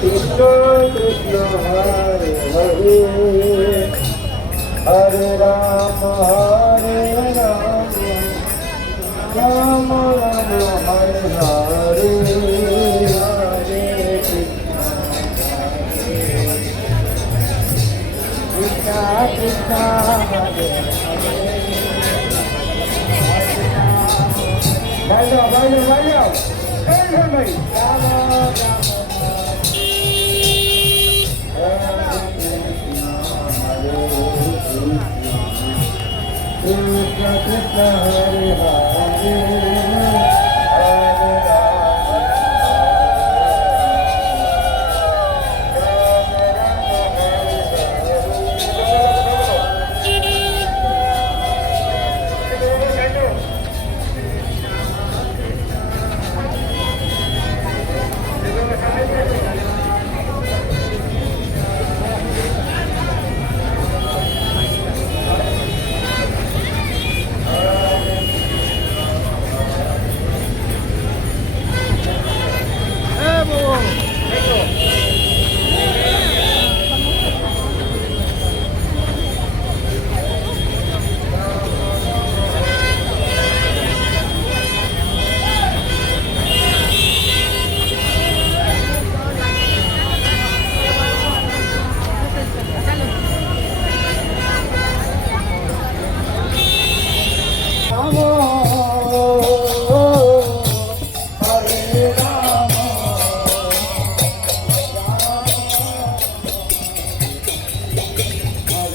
Krishna Krishna Hare Hare Hare Rama Hare Rama Rama Rama Hare Hare Hare Krishna Krishna Hare বাইরে বাইরে বাইরে এইখানে রাম রাম जगत हरे हरे